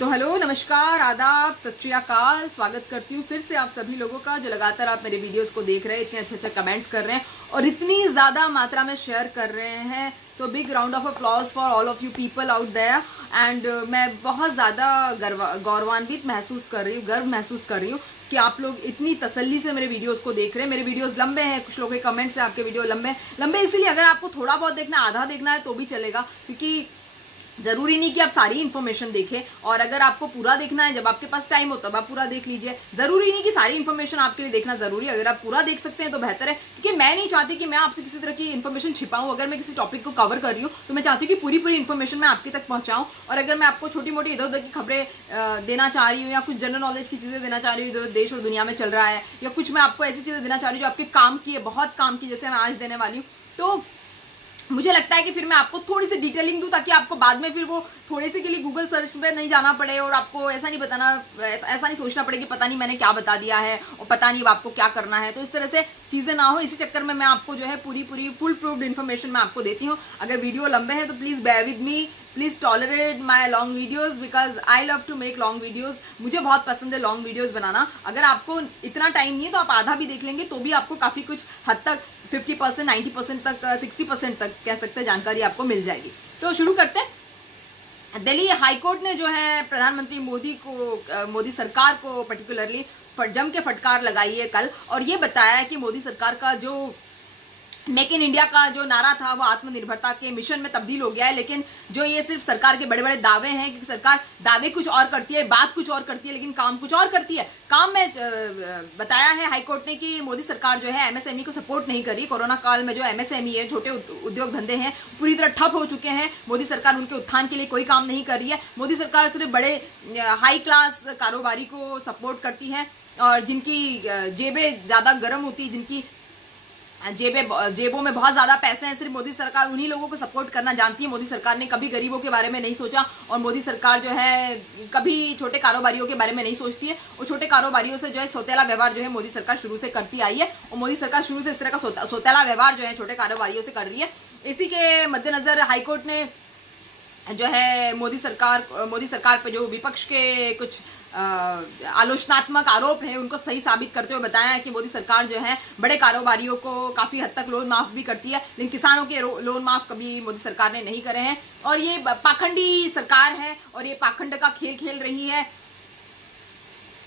तो हेलो, नमस्कार, आदाब, सत श्री अकाल। स्वागत करती हूँ फिर से आप सभी लोगों का जो लगातार आप मेरे वीडियोस को देख रहे हैं, इतने अच्छे अच्छे कमेंट्स कर रहे हैं और इतनी ज़्यादा मात्रा में शेयर कर रहे हैं। So big round of applause for all of you people out there. And मैं बहुत ज़्यादा गौरवान्वित महसूस कर रही हूँ, गर्व महसूस कर रही हूँ कि आप लोग इतनी तसल्ली से मेरे वीडियोस को देख रहे हैं। मेरे वीडियोस लंबे हैं, कुछ लोगों के कमेंट्स हैं आपके वीडियो लंबे इसीलिए अगर आपको थोड़ा बहुत देखना, आधा देखना है तो भी चलेगा, क्योंकि जरूरी नहीं कि आप सारी इन्फॉर्मेशन देखें। और अगर आपको पूरा देखना है, जब आपके पास टाइम हो तब आप पूरा देख लीजिए। जरूरी नहीं कि सारी इन्फॉर्मेशन आपके लिए देखना जरूरी है। अगर आप पूरा देख सकते हैं तो बेहतर है, क्योंकि मैं नहीं चाहती कि मैं आपसे किसी तरह की इन्फॉर्मेशन छिपाऊं। अगर मैं किसी टॉपिक को कवर कर रही हूँ तो मैं चाहती हूँ कि पूरी इन्फॉर्मेशन मैं आपके तक पहुंचाऊं। और अगर मैं आपको छोटी मोटी इधर उधर की खबरें देना चाह रही हूँ या कुछ जनरल नॉलेज की चीजें देना चाह रही हूँ जो देश और दुनिया में चल रहा है, या कुछ मैं आपको ऐसी चीजें देना चाह रही हूँ जो आपके काम की है, बहुत काम की, जैसे मैं आज देने वाली हूँ, तो मुझे लगता है कि फिर मैं आपको थोड़ी सी डिटेलिंग दूं, ताकि आपको बाद में फिर वो थोड़े से के लिए गूगल सर्च पे नहीं जाना पड़े और आपको ऐसा नहीं सोचना पड़े कि पता नहीं मैंने क्या बता दिया है और पता नहीं आपको क्या करना है। तो इस तरह से चीजें ना हो, इसी चक्कर में मैं आपको जो है पूरी फुल प्रूफ्ड इन्फॉर्मेशन मैं आपको देती हूँ। अगर वीडियो लंबे हैं तो please bear with me, please tolerate my long videos, because I love to make long videos. मुझे बहुत पसंद है लॉन्ग वीडियोज बनाना। अगर आपको इतना टाइम नहीं है तो आप आधा भी देख लेंगे तो भी आपको काफी कुछ हद तक 50%, 90% तक, 60% तक कह सकते हैं जानकारी आपको मिल जाएगी। तो शुरू करते हैं। दिल्ली हाईकोर्ट ने जो है प्रधानमंत्री मोदी सरकार को पर्टिकुलरली जम के फटकार लगाई है कल, और ये बताया है कि मोदी सरकार का जो मेक इन इंडिया का जो नारा था वो आत्मनिर्भरता के मिशन में तब्दील हो गया है। लेकिन जो ये सिर्फ सरकार के बड़े बड़े दावे हैं, क्योंकि सरकार दावे कुछ और करती है, बात कुछ और करती है, लेकिन काम कुछ और करती है। काम में बताया है हाईकोर्ट ने कि मोदी सरकार जो है एमएसएमई को सपोर्ट नहीं कर रही। कोरोना काल में जो एमएसएमई है, छोटे उद्योग धंधे हैं, पूरी तरह ठप हो चुके हैं। मोदी सरकार उनके उत्थान के लिए कोई काम नहीं कर रही है। मोदी सरकार सिर्फ बड़े हाई क्लास कारोबारी को सपोर्ट करती है और जिनकी जेबें ज्यादा गर्म होती है, जिनकी जेबों में बहुत ज्यादा पैसे हैं, सिर्फ मोदी सरकार उन्हीं लोगों को सपोर्ट करना जानती है। मोदी सरकार ने कभी गरीबों के बारे में नहीं सोचा, और मोदी सरकार जो है कभी छोटे कारोबारियों के बारे में नहीं सोचती है। और छोटे कारोबारियों से जो है सौतेला व्यवहार जो है मोदी सरकार शुरू से करती आई है, और मोदी सरकार शुरू से इस तरह का सौतेला व्यवहार जो है छोटे कारोबारियों से कर रही है। इसी के मद्देनजर हाईकोर्ट ने जो है मोदी सरकार पे जो विपक्ष के कुछ आलोचनात्मक आरोप है उनको सही साबित करते हुए बताया है कि मोदी सरकार जो है बड़े कारोबारियों को काफी हद तक लोन माफ भी करती है, लेकिन किसानों के लोन माफ कभी मोदी सरकार ने नहीं करे हैं। और ये पाखंडी सरकार है और ये पाखंड का खेल खेल रही है,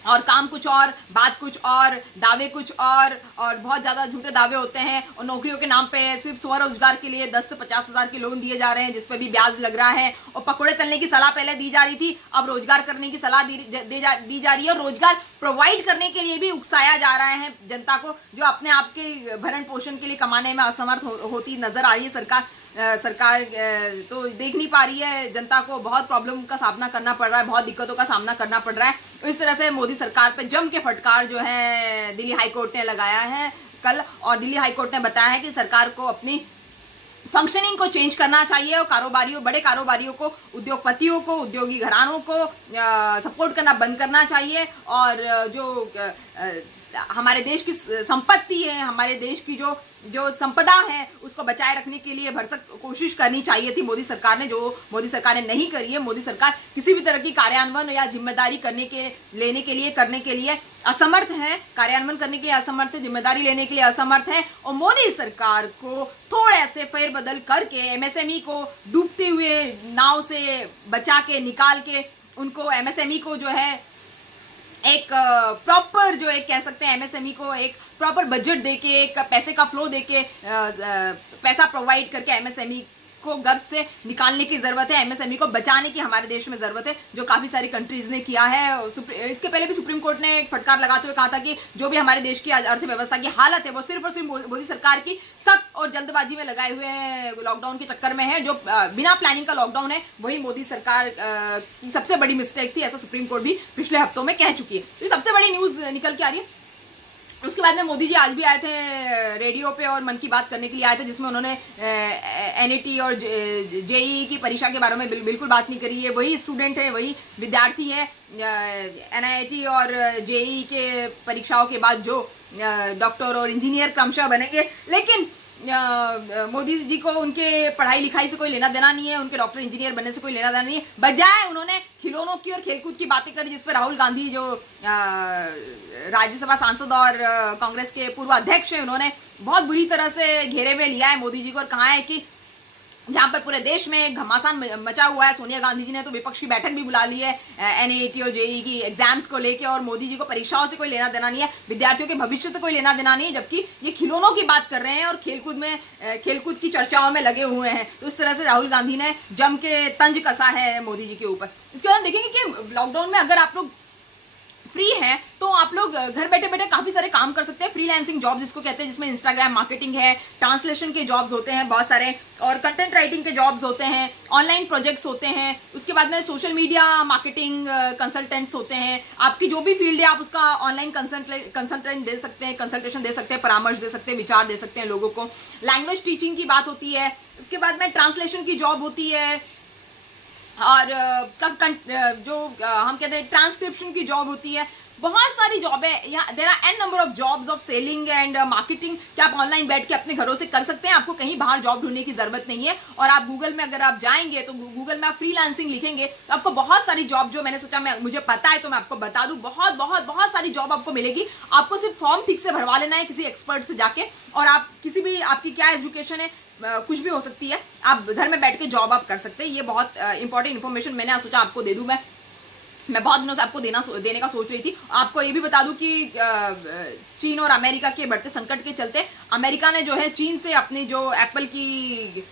और काम कुछ और, बात कुछ और, दावे कुछ और बहुत ज्यादा झूठे दावे होते हैं। और नौकरियों के नाम पे सिर्फ स्वरोजगार के लिए 10 से 50 हजार के लोन दिए जा रहे हैं, जिसपे भी ब्याज लग रहा है। और पकौड़े तलने की सलाह पहले दी जा रही थी, अब रोजगार करने की सलाह दी जा रही है। और रोजगार प्रोवाइड करने के लिए भी उकसाया जा रहा है जनता को, जो अपने आप के भरण पोषण के लिए कमाने में असमर्थ होती नजर आ रही है। सरकार तो देख नहीं पा रही है, जनता को बहुत प्रॉब्लम का सामना करना पड़ रहा है, बहुत दिक्कतों का सामना करना पड़ रहा है। तो इस तरह से मोदी सरकार पे जम के फटकार जो है दिल्ली हाईकोर्ट ने लगाया है कल, और दिल्ली हाईकोर्ट ने बताया है कि सरकार को अपनी फंक्शनिंग को चेंज करना चाहिए और बड़े कारोबारियों को, उद्योगपतियों को, उद्योगी घरानों को सपोर्ट करना बंद करना चाहिए। और जो हमारे देश की संपत्ति है, हमारे देश की जो संपदा है, उसको बचाए रखने के लिए भरसक कोशिश करनी चाहिए थी मोदी सरकार ने, जो मोदी सरकार ने नहीं करी है। मोदी सरकार किसी भी तरह की कार्यान्वयन या जिम्मेदारी करने के लिए असमर्थ है, कार्यान्वयन करने के लिए असमर्थ है, जिम्मेदारी लेने के लिए असमर्थ है। और मोदी सरकार को थोड़े से फेरबदल करके एमएसएमई को डूबते हुए नाव से बचा के निकाल के उनको एमएसएमई को जो है एक प्रॉपर जो एक कह सकते हैं एमएसएमई को एक प्रॉपर बजट देके, एक पैसे का फ्लो देके, पैसा प्रोवाइड करके एमएसएमई को गर्द से निकालने की जरूरत है। एमएसएमई को बचाने की हमारे देश में जरूरत है, जो काफी सारी कंट्रीज ने किया है। इसके पहले भी सुप्रीम कोर्ट ने एक फटकार लगाते हुए कहा था कि जो भी हमारे देश की अर्थव्यवस्था की हालत है वो सिर्फ और सिर्फ मोदी सरकार की सख्त और जल्दबाजी में लगाए हुए लॉकडाउन के चक्कर में है। जो बिना प्लानिंग का लॉकडाउन है वही मोदी सरकार की सबसे बड़ी मिस्टेक थी, ऐसा सुप्रीम कोर्ट भी पिछले हफ्तों में कह चुकी है। तो सबसे बड़ी न्यूज निकल के आ रही है। उसके बाद में मोदी जी आज भी आए थे रेडियो पे और मन की बात करने के लिए आए थे, जिसमें उन्होंने एनईटी और जेईई की परीक्षा के बारे में बिल्कुल बात नहीं करी है। वही स्टूडेंट है, वही विद्यार्थी है एनआईटी और जेईई के परीक्षाओं के बाद जो डॉक्टर और इंजीनियर क्रमशः बनेंगे। लेकिन मोदी जी को उनके पढ़ाई लिखाई से कोई लेना देना नहीं है, उनके डॉक्टर इंजीनियर बनने से कोई लेना देना नहीं है, बजाय उन्होंने खिलौनों की और खेलकूद की बातें करी, जिस पर राहुल गांधी जो राज्यसभा सांसद और कांग्रेस के पूर्व अध्यक्ष हैं, उन्होंने बहुत बुरी तरह से घेरे में लिया है मोदी जी को और कहा है कि जहां पर पूरे देश में घमासान मचा हुआ है, सोनिया गांधी जी ने तो विपक्ष की बैठक भी बुला ली है NET और JEE की एग्जाम्स को लेके, और मोदी जी को परीक्षाओं से कोई लेना देना नहीं है, विद्यार्थियों के भविष्य से कोई लेना देना नहीं है, जबकि ये खिलौनों की बात कर रहे हैं और खेलकूद की चर्चाओं में लगे हुए हैं। तो इस तरह से राहुल गांधी ने जम के तंज कसा है मोदी जी के ऊपर। इसके बाद देखेंगे कि लॉकडाउन में अगर आप लोग फ्री है तो आप लोग घर बैठे बैठे काफी सारे काम कर सकते हैं, फ्रीलांसिंग जॉब जिसको कहते हैं, जिसमें इंस्टाग्राम मार्केटिंग है, ट्रांसलेशन के जॉब्स होते हैं बहुत सारे, और कंटेंट राइटिंग के जॉब्स होते हैं, ऑनलाइन प्रोजेक्ट्स होते हैं, उसके बाद में सोशल मीडिया मार्केटिंग कंसल्टेंट्स होते हैं। आपकी जो भी फील्ड है आप उसका ऑनलाइन कंसल्टेंट दे सकते हैं, कंसल्टेशन दे सकते हैं, परामर्श दे सकते हैं, विचार दे सकते हैं लोगों को। लैंग्वेज टीचिंग की बात होती है, उसके बाद में ट्रांसलेशन की जॉब होती है, और जो हम कहते हैं ट्रांसक्रिप्शन की जॉब होती है। बहुत सारी जॉब है यहाँ, there are an number of jobs of selling and marketing कि आप ऑनलाइन बैठ के अपने घरों से कर सकते हैं, आपको कहीं बाहर जॉब ढूंढने की जरूरत नहीं है। और आप गूगल में अगर आप जाएंगे तो गूगल में आप फ्रीलांसिंग लिखेंगे तो आपको बहुत सारी जॉब, जो मैंने सोचा मुझे पता है तो मैं आपको बता दूं, बहुत बहुत बहुत सारी जॉब आपको मिलेगी। आपको सिर्फ फॉर्म ठीक से भरवा लेना है किसी एक्सपर्ट से जाके, और आप किसी भी, आपकी क्या एजुकेशन है, कुछ भी हो सकती है, आप घर में बैठ के जॉब आप कर सकते हैं। ये बहुत इंपॉर्टेंट इन्फॉर्मेशन मैंने सोचा आपको दे दूं। मैं बहुत दिनों से आपको देने का सोच रही थी। आपको ये भी बता दूं कि चीन और अमेरिका के बढ़ते संकट के चलते अमेरिका ने जो है चीन से अपनी जो एप्पल की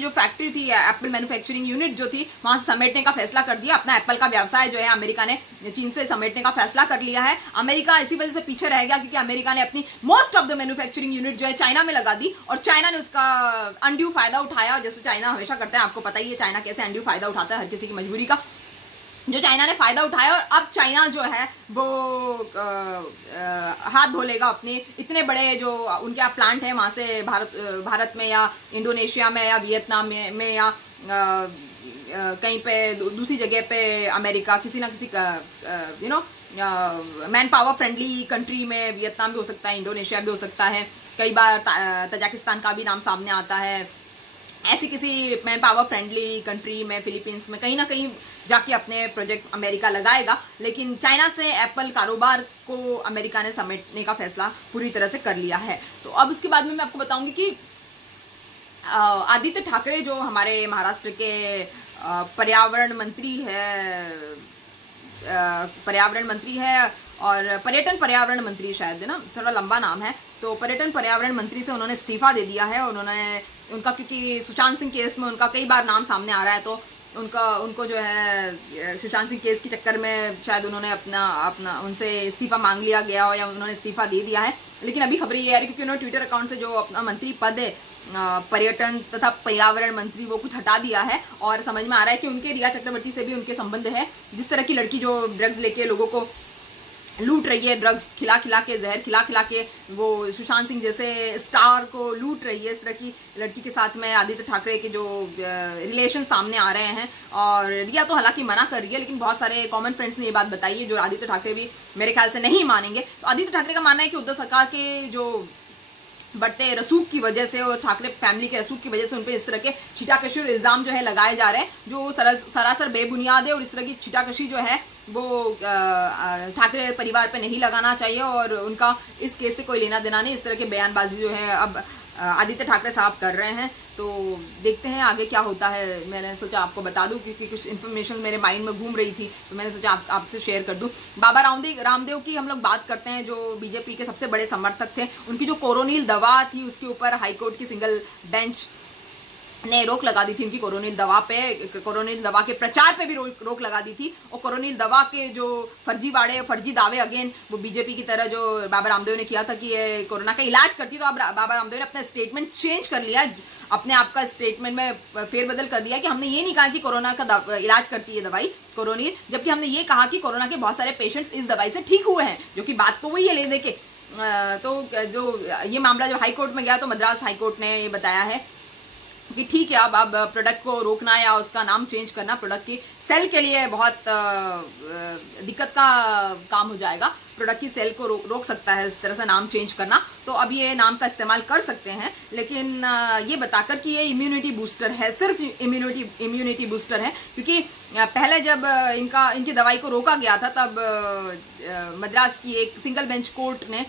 जो फैक्ट्री थी, एप्पल मैन्युफैक्चरिंग यूनिट जो थी, वहां से समेटने का फैसला कर दिया। अपना एप्पल का व्यवसाय जो है अमेरिका ने चीन से समेटने का फैसला कर लिया है। अमेरिका इसी वजह से पीछे रह गया क्योंकि अमेरिका ने अपनी most of the manufacturing unit जो है चाइना में लगा दी, और चाइना ने उसका अनड्यू फायदा उठाया, जैसे चाइना हमेशा करता है। आपको पता ही है चाइना कैसे अनड्यू फायदा उठाता है हर किसी की मजबूरी का, जो चाइना ने फायदा उठाया। और अब चाइना जो है वो हाथ धो लेगा अपने इतने बड़े जो उनके प्लांट है वहां से भारत में या इंडोनेशिया में या वियतनाम में या कहीं पे दूसरी जगह पे अमेरिका किसी ना किसी मैन पावर फ्रेंडली कंट्री में, वियतनाम भी हो सकता है, इंडोनेशिया भी हो सकता है, कई बार तजाकिस्तान का भी नाम सामने आता है। ऐसी किसी मैन पावर फ्रेंडली कंट्री में, फिलीपींस में, कहीं ना कहीं जाके अपने प्रोजेक्ट अमेरिका लगाएगा। लेकिन चाइना से एप्पल कारोबार को अमेरिका ने समेटने का फैसला पूरी तरह से कर लिया है। तो अब उसके बाद में मैं आपको बताऊंगी कि आदित्य ठाकरे जो हमारे महाराष्ट्र के पर्यावरण मंत्री है और पर्यावरण मंत्री शायद है ना, थोड़ा लंबा नाम है। तो पर्यटन पर्यावरण मंत्री से उन्होंने इस्तीफा दे दिया है। उनका क्योंकि सुशांत सिंह केस में उनका कई बार नाम सामने आ रहा है, तो उनको जो है सुशांत सिंह केस के चक्कर में शायद उन्होंने अपना उनसे इस्तीफा मांग लिया गया हो या उन्होंने इस्तीफा दे दिया है। लेकिन अभी खबरें ये आ रही क्योंकि उन्होंने ट्विटर अकाउंट से जो अपना मंत्री पद है पर्यटन तथा पर्यावरण मंत्री वो कुछ हटा दिया है, और समझ में आ रहा है कि उनके रिया चक्रवर्ती से भी उनके संबंध है। जिस तरह की लड़की जो ड्रग्स लेके लोगों को लूट रही है, ड्रग्स खिला खिला के, जहर खिला खिला के वो सुशांत सिंह जैसे स्टार को लूट रही है, इस तरह की लड़की के साथ में आदित्य ठाकरे के जो रिलेशन सामने आ रहे हैं। और रिया तो हालांकि मना कर रही है, लेकिन बहुत सारे कॉमन फ्रेंड्स ने ये बात बताई है जो आदित्य ठाकरे भी मेरे ख्याल से नहीं मानेंगे। तो आदित्य ठाकरे का मानना है कि उद्धव सरकार के जो बढ़ते रसूख की वजह से और ठाकरे फैमिली के रसूख की वजह से उन पे इस तरह के छिटाकशी और इल्जाम जो है लगाए जा रहे हैं, जो सरासर बेबुनियाद है। और इस तरह की छिटाकशी जो है वो ठाकरे परिवार पे नहीं लगाना चाहिए और उनका इस केस से कोई लेना देना नहीं। इस तरह के बयानबाजी जो है अब आदित्य ठाकरे साहब कर रहे हैं। तो देखते हैं आगे क्या होता है। मैंने सोचा आपको बता दूं क्योंकि कुछ इन्फॉर्मेशन मेरे माइंड में घूम रही थी, तो मैंने सोचा आपसे शेयर कर दूं। बाबा रामदेव की हम लोग बात करते हैं, जो बीजेपी के सबसे बड़े समर्थक थे। उनकी जो कोरोनिल दवा थी उसके ऊपर हाईकोर्ट की सिंगल बेंच ने रोक लगा दी थी। उनकी कोरोनिल दवा के प्रचार पे भी रोक लगा दी थी। और कोरोनिल दवा के जो फर्जी दावे अगेन वो बीजेपी की तरह जो बाबा रामदेव ने किया था कि ये कोरोना का इलाज करती, तो अब बाबा रामदेव ने अपना स्टेटमेंट चेंज कर लिया, अपने आप का स्टेटमेंट में फेरबदल कर दिया कि हमने ये नहीं कहा कि कोरोना का इलाज करती है दवाई कोरोनिल, जबकि हमने ये कहा कि कोरोना के बहुत सारे पेशेंट्स इस दवाई से ठीक हुए हैं, जो कि बात तो वही है ले दे के। तो जो ये मामला जो हाईकोर्ट में गया तो मद्रास हाईकोर्ट ने ये बताया है कि ठीक है अब प्रोडक्ट को रोकना या उसका नाम चेंज करना प्रोडक्ट की सेल के लिए बहुत दिक्कत का काम हो जाएगा। प्रोडक्ट की सेल को रोक सकता है इस तरह से नाम चेंज करना। तो अब ये नाम का इस्तेमाल कर सकते हैं, लेकिन ये बताकर कि ये इम्यूनिटी बूस्टर है, सिर्फ इम्यूनिटी बूस्टर है। क्योंकि पहले जब इनकी दवाई को रोका गया था तब मद्रास की एक सिंगल बेंच कोर्ट ने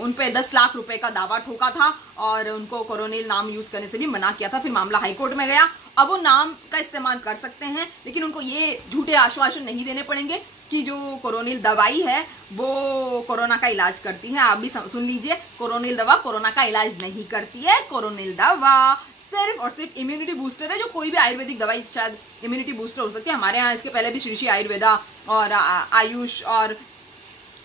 उन पे 10 लाख रुपए का दावा ठोका था और उनको कोरोनिल नाम यूज करने से भी मना किया था। फिर मामला हाईकोर्ट में गया। अब वो नाम का इस्तेमाल कर सकते हैं, लेकिन उनको ये झूठे आश्वासन नहीं देने पड़ेंगे कि जो कोरोनिल दवाई है वो कोरोना का इलाज करती है। आप भी सुन लीजिए, कोरोनिल दवा कोरोना का इलाज नहीं करती है। कोरोनिल दवा सिर्फ और सिर्फ इम्यूनिटी बूस्टर है। जो कोई भी आयुर्वेदिक दवाई शायद इम्यूनिटी बूस्टर हो सकती है। हमारे यहाँ इसके पहले भी श्री श्री आयुर्वेदा और आयुष और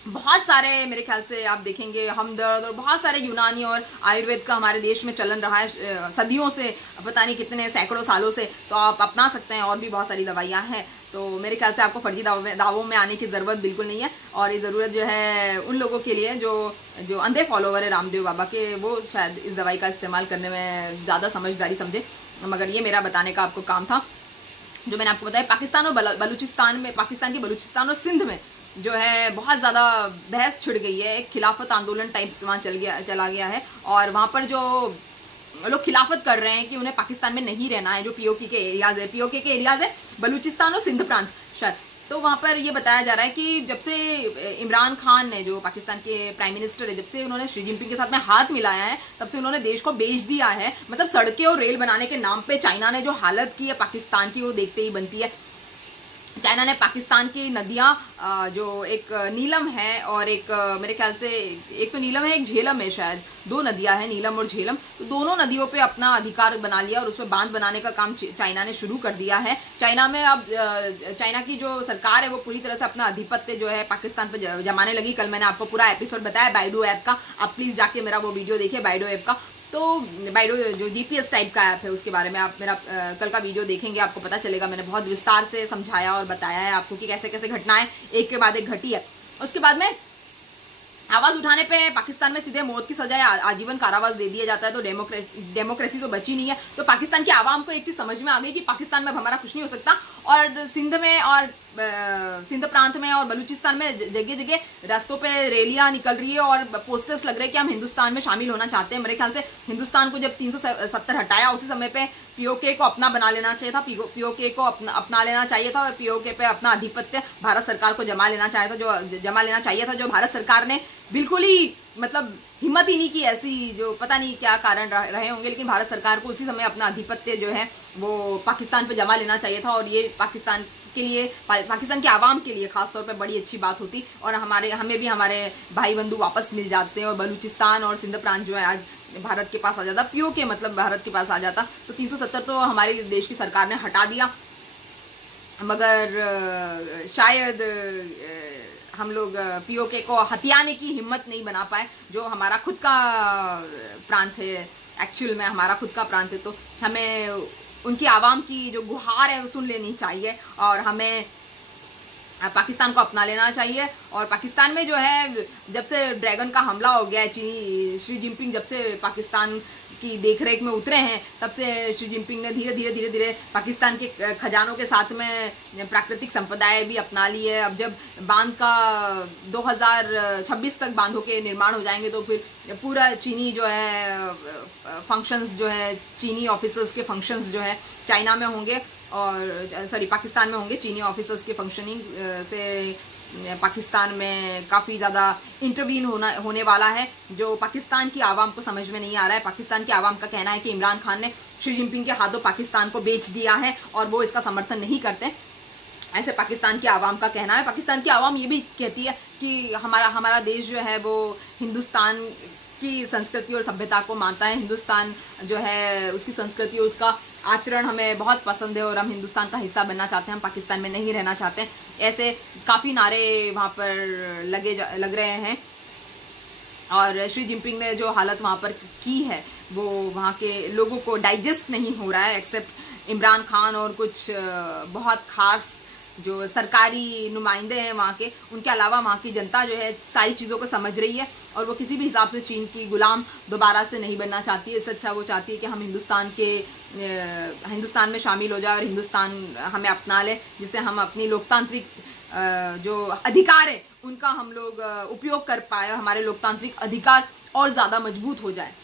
बहुत सारे, मेरे ख्याल से आप देखेंगे हमदर्द और बहुत सारे यूनानी और आयुर्वेद का हमारे देश में चलन रहा है सदियों से, पता नहीं कितने सैकड़ों सालों से। तो आप अपना सकते हैं, और भी बहुत सारी दवाइयाँ हैं। तो मेरे ख्याल से आपको फर्जी दावों में आने की ज़रूरत बिल्कुल नहीं है। और ये ज़रूरत जो है उन लोगों के लिए जो अंधे फॉलोवर है रामदेव बाबा के, वो शायद इस दवाई का इस्तेमाल करने में ज़्यादा समझदारी समझे। मगर ये मेरा बताने का आपको काम था। जो मैंने आपको बताया, पाकिस्तान और बलूचिस्तान में, पाकिस्तान के बलूचिस्तान और सिंध में जो है बहुत ज़्यादा बहस छिड़ गई है। एक खिलाफत आंदोलन टाइप्स वहाँ चला गया है। और वहाँ पर जो लोग खिलाफत कर रहे हैं कि उन्हें पाकिस्तान में नहीं रहना है, जो पीओके के एरियाज है, पीओके के एरियाज है बलूचिस्तान और सिंध प्रांत शायद। तो वहाँ पर ये बताया जा रहा है कि जब से इमरान खान ने, जो पाकिस्तान के प्राइम मिनिस्टर है, जब से उन्होंने शी जिनपिंग के साथ में हाथ मिलाया है, तब से उन्होंने देश को बेच दिया है। मतलब सड़कें और रेल बनाने के नाम पे चाइना ने जो हालत की है पाकिस्तान की, वो देखते ही बनती है। चाइना ने पाकिस्तान की नदियाँ, जो एक नीलम है और एक मेरे ख्याल से एक तो नीलम है, एक झेलम है, शायद 2 नदियाँ हैं, नीलम और झेलम। तो दोनों नदियों पे अपना अधिकार बना लिया और उसमें बांध बनाने का काम चाइना ने शुरू कर दिया है। चाइना में अब चाइना की जो सरकार है वो पूरी तरह से अपना आधिपत्य जो है पाकिस्तान पर जमाने लगी। कल मैंने आपको पूरा एपिसोड बताया बाइडू ऐप का, आप प्लीज़ जाके मेरा वो वीडियो देखिए बाइडू ऐप का। तो बाइडो जो जीपीएस टाइप का ऐप है, उसके बारे में आप मेरा कल का वीडियो देखेंगे, आपको पता चलेगा। मैंने बहुत विस्तार से समझाया और बताया है आपको कि कैसे कैसे घटनाएं एक के बाद एक घटी है। उसके बाद में आवाज उठाने पे पाकिस्तान में सीधे मौत की सजा या आजीवन कारावास दे दिया जाता है। तो डेमोक्रेसी तो बची नहीं है। तो पाकिस्तान के आवाम को एक चीज समझ में आ गई कि पाकिस्तान में अब हमारा कुछ नहीं हो सकता। और सिंध में और सिंध प्रांत में और बलूचिस्तान में जगह जगह रास्तों पे रैलियां निकल रही है और पोस्टर्स लग रहे हैं कि हम हिंदुस्तान में शामिल होना चाहते हैं। मेरे ख्याल से हिंदुस्तान को जब 370 हटाया, उसी समय पे पीओके को अपना बना लेना चाहिए था, पीओके को अपना लेना चाहिए था, और पीओके पे अपना आधिपत्य भारत सरकार को जमा लेना चाहिए था, जो भारत सरकार ने बिल्कुल ही मतलब हिम्मत ही नहीं की ऐसी, जो पता नहीं क्या कारण रहे होंगे, लेकिन भारत सरकार को उसी समय अपना आधिपत्य जो है वो पाकिस्तान पे जमा लेना चाहिए था। और ये पाकिस्तान के लिए, पाकिस्तान के आवाम के लिए खासतौर पे बड़ी अच्छी बात होती और हमें भी हमारे भाई बंधु वापस मिल जाते हैं और बलूचिस्तान और सिंध प्रांत जो है आज भारत के पास आ जाता, पीओके मतलब भारत के पास आ जाता। तो 370 तो हमारे देश की सरकार ने हटा दिया, मगर शायद हम लोग पीओके को हथियाने की हिम्मत नहीं बना पाए। जो हमारा खुद का प्रांत है, एक्चुअल में हमारा खुद का प्रांत है, तो हमें उनकी आवाम की जो गुहार है वो सुन लेनी चाहिए और हमें पाकिस्तान को अपना लेना चाहिए। और पाकिस्तान में जो है, जब से ड्रैगन का हमला हो गया है, चीनी शी जिनपिंग जब से पाकिस्तान की देखरेख में उतरे हैं, तब से शी जिनपिंग ने धीरे धीरे पाकिस्तान के खजानों के साथ में प्राकृतिक संपदाएं भी अपना ली है। अब जब बांध का 2026 तक बांधों के निर्माण हो जाएंगे तो फिर पूरा चीनी जो है फंक्शंस जो है, चीनी ऑफिसर्स के फंक्शंस जो है चाइना में होंगे और पाकिस्तान में होंगे। चीनी ऑफिसर्स के फंक्शनिंग से पाकिस्तान में काफ़ी ज़्यादा इंटरवीन होने वाला है, जो पाकिस्तान की आवाम को समझ में नहीं आ रहा है। पाकिस्तान की आवाम का कहना है कि इमरान खान ने शी जिनपिंग के हाथों पाकिस्तान को बेच दिया है और वो इसका समर्थन नहीं करते, ऐसे पाकिस्तान की आवाम का कहना है। पाकिस्तान की आवाम ये भी कहती है कि हमारा देश जो है वो हिंदुस्तान की संस्कृति और सभ्यता को मानता है। हिंदुस्तान जो है उसकी संस्कृति और उसका आचरण हमें बहुत पसंद है और हम हिंदुस्तान का हिस्सा बनना चाहते हैं, हम पाकिस्तान में नहीं रहना चाहते। ऐसे काफ़ी नारे वहाँ पर लग रहे हैं और शी जिनपिंग ने जो हालत वहाँ पर की है वो वहाँ के लोगों को डाइजेस्ट नहीं हो रहा है, एक्सेप्ट इमरान खान और कुछ बहुत खास जो सरकारी नुमाइंदे हैं वहाँ के, उनके अलावा वहाँ की जनता जो है सारी चीज़ों को समझ रही है और वो किसी भी हिसाब से चीन की गुलाम दोबारा से नहीं बनना चाहती है। इससे अच्छा वो चाहती है कि हम हिंदुस्तान में शामिल हो जाए और हिंदुस्तान हमें अपना ले, जिससे हम अपनी लोकतांत्रिक जो अधिकार है उनका हम लोग उपयोग कर पाए, हमारे लोकतांत्रिक अधिकार और ज़्यादा मजबूत हो जाए।